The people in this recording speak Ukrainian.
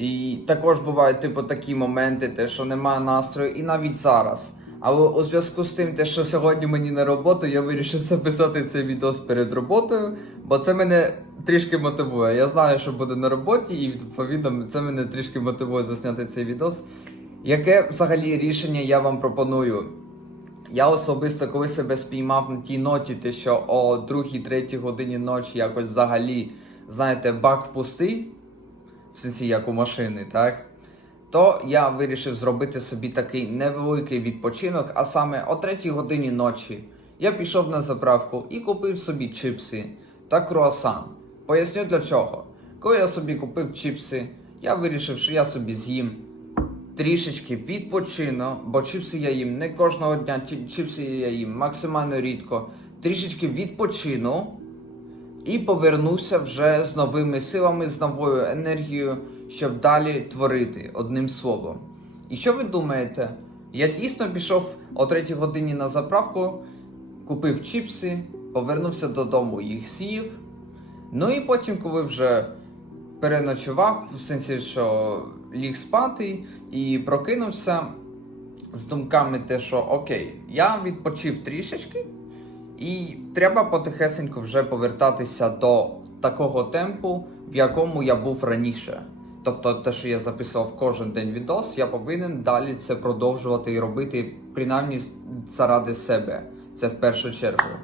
І також бувають, типу, такі моменти, те, що немає настрою, і навіть зараз. Але у зв'язку з тим, те, що сьогодні мені на роботу, я вирішив записати цей відос перед роботою, бо це мене трішки мотивує. Я знаю, що буде на роботі, і відповідно це мене трішки мотивує засняти цей відос. Яке взагалі рішення я вам пропоную? Я особисто коли себе спіймав на тій ноті, те, що о 2-3 годині ночі якось взагалі, знаєте, бак пустий, сенсі як у машини, так? То я вирішив зробити собі такий невеликий відпочинок, а саме о 3 годині ночі я пішов на заправку і купив собі чипси та круасан. Поясню для чого. Коли я собі купив чипси, я вирішив, що я собі з'їм трішечки відпочину, бо чипси я їм не кожного дня, чипси я їм максимально рідко. Трішечки відпочину і повернуся вже з новими силами, з новою енергією, щоб далі творити одним словом. І що ви думаєте? Я дійсно пішов о 3 годині на заправку, купив чіпси, повернувся додому, їх з'їв. Ну і потім, коли вже переночував, в сенсі, що ліг спати і прокинувся з думками те, що окей, я відпочив трішечки, і треба потихесенько вже повертатися до такого темпу, в якому я був раніше. Тобто, те, що я записував кожен день відос, я повинен далі це продовжувати і робити, принаймні заради себе. Це в першу чергу.